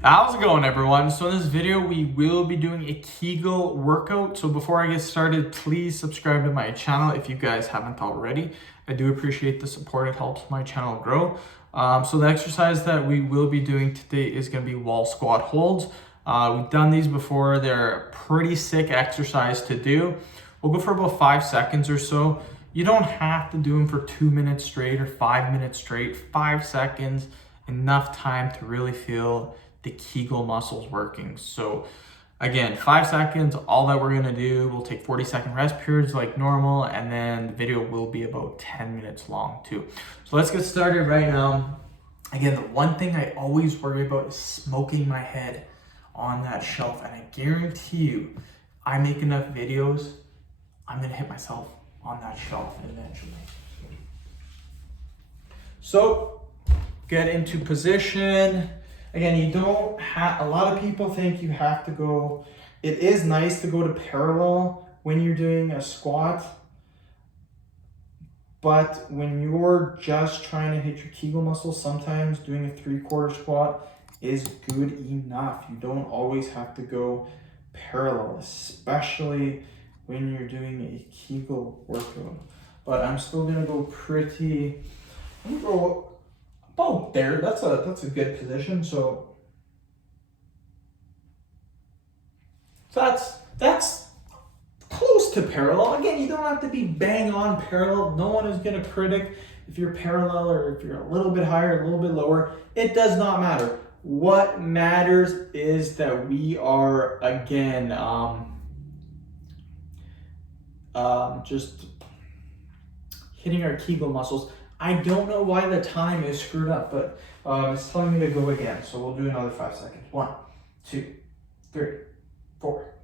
How's it going, everyone? So in this video, we will be doing a Kegel workout. So before I get started, please subscribe to my channel if you guys haven't already. I do appreciate the support. It helps my channel grow. So the exercise that we will be doing today is going to be wall squat holds. We've done these before. They're a pretty sick exercise to do. We'll go for about 5 seconds or so. You don't have to do them for 2 minutes straight or 5 minutes straight. 5 seconds, enough time to really feel the Kegel muscles working. So again, 5 seconds, all that we're gonna do. We'll take 40-second rest periods like normal, and then the video will be about 10 minutes long too. So let's get started right now. Again, the one thing I always worry about is smoking my head on that shelf, and I guarantee you, I make enough videos, I'm gonna hit myself on that shelf eventually. So get into position. Again, you don't have, a lot of people think you have to go, it is nice to go to parallel when you're doing a squat, but when you're just trying to hit your Kegel muscles, sometimes doing a 3/4 squat is good enough. You don't always have to go parallel, especially when you're doing a Kegel workout. But I'm still gonna go I'm gonna go about there. That's a good position. So that's close to parallel. Again, you don't have to be bang on parallel. No one is gonna critic if you're parallel or if you're a little bit higher, a little bit lower. It does not matter. What matters is that we are, again, just hitting our Kegel muscles. I don't know why the time is screwed up, but it's telling me to go again. So we'll do another 5 seconds. 1, 2, 3, 4,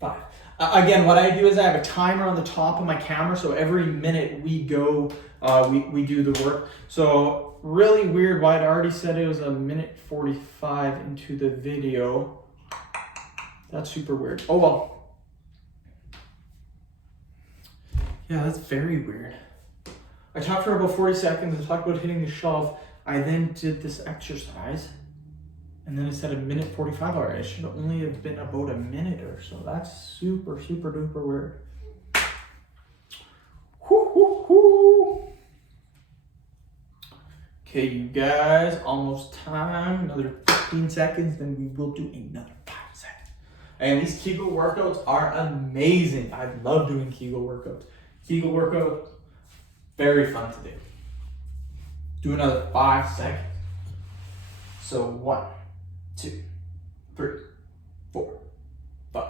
5. Again, what I do is I have a timer on the top of my camera. So every minute we go, we do the work. So really weird why it already said it was a minute 45 into the video. That's super weird. Oh, well. Yeah, that's very weird. I talked for about 40 seconds. I talked about hitting the shelf. I then did this exercise, and then it said a minute 45 already. It should only have been about a minute or so. That's super, super duper weird. Whoo, whoo, whoo. Okay, you guys, almost time. Another 15 seconds, then we will do another 5 seconds. And these Kegel workouts are amazing. I love doing Kegel workouts. Kegel workout, very fun to do. Do another 5 seconds. So 1, 2, 3, 4, 5.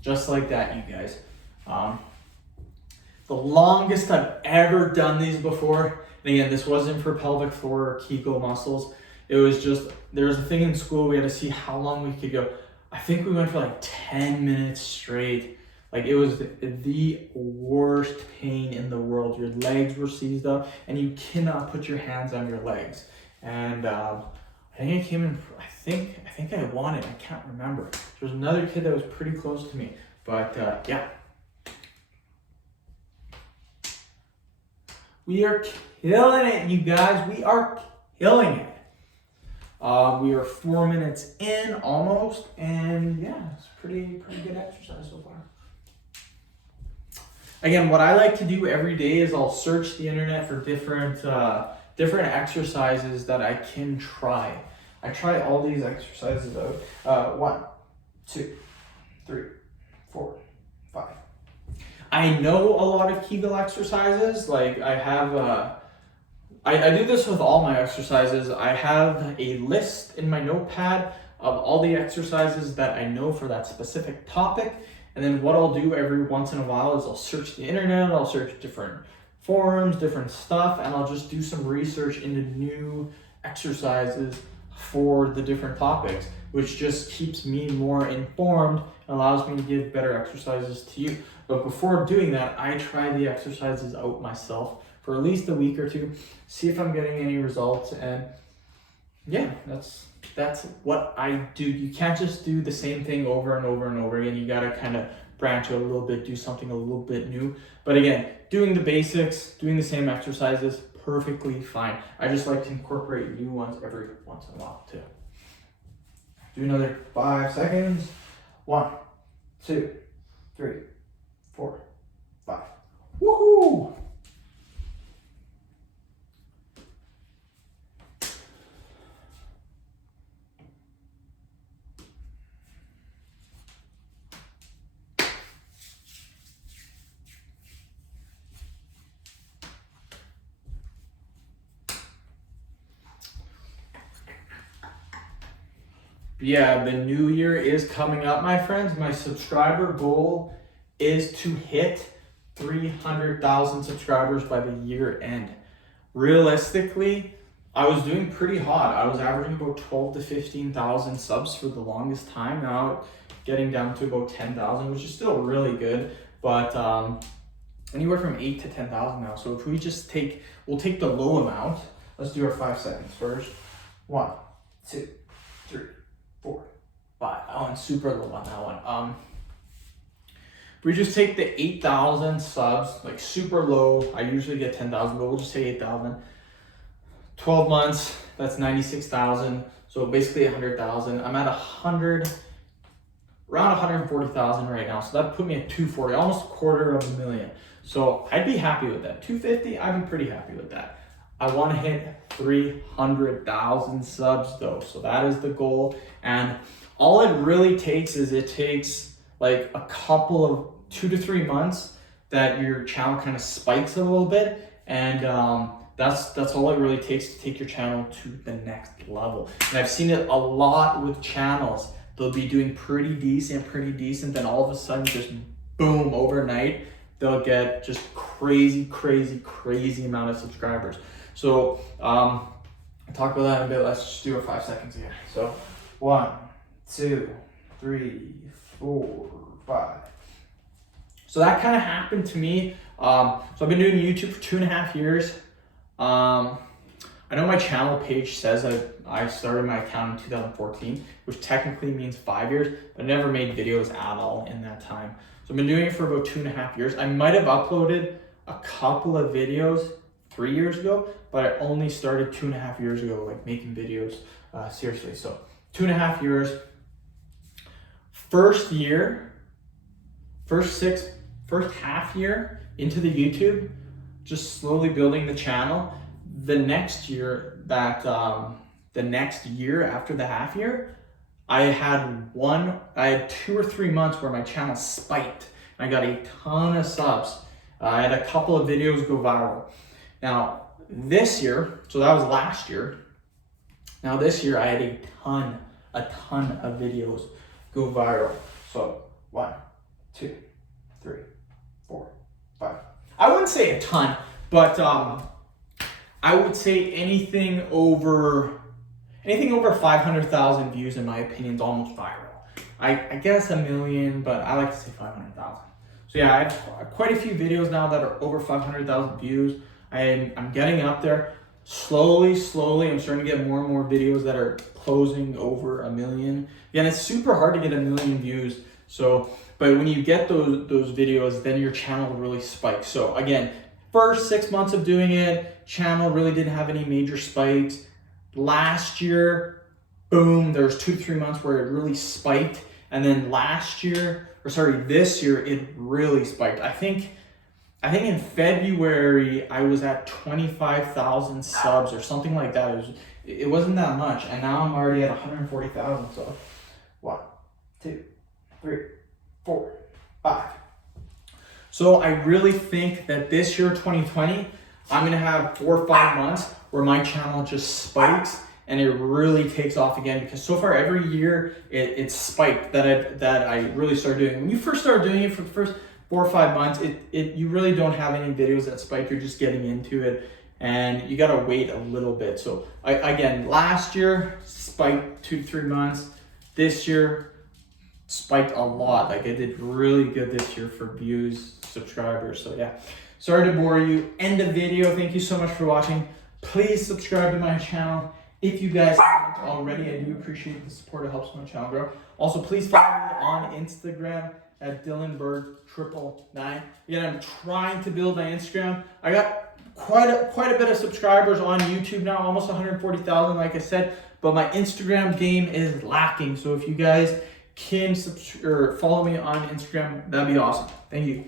Just like that, you guys. The longest I've ever done these before, and again, this wasn't for pelvic floor or Kegel muscles. It was just, there was a thing in school, we had to see how long we could go. I think we went for like 10 minutes straight. Like, it was the worst pain in the world. Your legs were seized up, and you cannot put your hands on your legs. And I think I came in, I think I won it. I can't remember. There was another kid that was pretty close to me. But yeah. We are killing it, you guys. We are killing it. We are 4 minutes in almost, and yeah, it's pretty good exercise so far. Again, what I like to do every day is I'll search the internet for different exercises that I can try. I try all these exercises out. 1, 2, 3, 4, 5. I know a lot of Kegel exercises. Like, I have, I do this with all my exercises. I have a list in my notepad of all the exercises that I know for that specific topic. And then what I'll do every once in a while is I'll search the internet, I'll search different forums, different stuff, and I'll just do some research into new exercises for the different topics, which just keeps me more informed and allows me to give better exercises to you. But before doing that, I try the exercises out myself for at least a week or two, see if I'm getting any results, and yeah, that's what I do. You can't just do the same thing over and over and over again. You got to kind of branch out a little bit, do something a little bit new. But again, doing the basics, doing the same exercises, perfectly fine. I just like to incorporate new ones every once in a while too. Do another 5 seconds. 1, 2, 3, 4, 5. Woohoo! Yeah, the new year is coming up, my friends. My subscriber goal is to hit 300,000 subscribers by the year end. Realistically, I was doing pretty hot. I was averaging about 12 to 15,000 subs for the longest time. Now getting down to about 10,000, which is still really good, but anywhere from 8 to 10,000 now. So if we just we'll take the low amount. Let's do our 5 seconds first. 1, 2, 3, 4, 5. I went super low on that one. We just take the 8,000 subs, like super low. I usually get 10,000, but we'll just say 8,000. 12 months, that's 96,000. So basically 100,000. I'm at around 140,000 right now. So that put me at 240, almost $250,000. So I'd be happy with that. 250, I'd be pretty happy with that. I want to hit 300,000 subs though. So that is the goal. And all it really takes is like a couple of 2 to 3 months that your channel kind of spikes a little bit. And that's all it really takes to take your channel to the next level. And I've seen it a lot with channels. They'll be doing pretty decent. Then all of a sudden, just boom, overnight, they'll get just crazy amount of subscribers. So I'll talk about that in a bit. Let's just do our 5 seconds here. So 1, 2, 3, 4, 5. So that kind of happened to me. So I've been doing YouTube for 2.5 years. I know my channel page says that I started my account in 2014, which technically means 5 years, but I never made videos at all in that time. So I've been doing it for about 2.5 years. I might have uploaded a couple of videos 3 years ago, but I only started 2.5 years ago, like making videos seriously. So 2.5 years. First half year into the YouTube, just slowly building the channel. The next year after the half year, I had 2 or 3 months where my channel spiked. I got a ton of subs. I had a couple of videos go viral. Now this year, so that was last year. Now this year I had a ton of videos go viral. So 1, 2, 3, 4, 5. I wouldn't say a ton, but I would say anything over 500,000 views, in my opinion, is almost viral. I guess 1 million, but I like to say 500,000. So yeah, I have quite a few videos now that are over 500,000 views. I'm getting up there. Slowly, I'm starting to get more and more videos that are closing over 1 million. Again, it's super hard to get 1 million views. So, but when you get those videos, then your channel really spikes. So again, first 6 months of doing it, channel really didn't have any major spikes. Last year, boom, there was 2 to 3 months where it really spiked. And then this year, it really spiked. I think in February, I was at 25,000 subs or something like that. It wasn't that much. And now I'm already at 140,000. So 1, 2, 3, 4, 5. So I really think that this year, 2020, I'm gonna have 4 or 5 months where my channel just spikes and it really takes off again, because so far every year it's spiked that I really started doing. When you first start doing it for the first 4 or 5 months, you really don't have any videos that spike. You're just getting into it and you gotta wait a little bit. So again, last year spiked 2 to 3 months. This year spiked a lot. Like I did really good this year for views, subscribers. So yeah, sorry to bore you. End the video. Thank you so much for watching. Please subscribe to my channel if you guys haven't already. I do appreciate the support. It helps my channel grow. Also, please follow me on Instagram at DylanBerg999. Again, I'm trying to build my Instagram. I got quite a bit of subscribers on YouTube now, almost 140,000, like I said, but my Instagram game is lacking. So if you guys can follow me on Instagram, that'd be awesome. Thank you.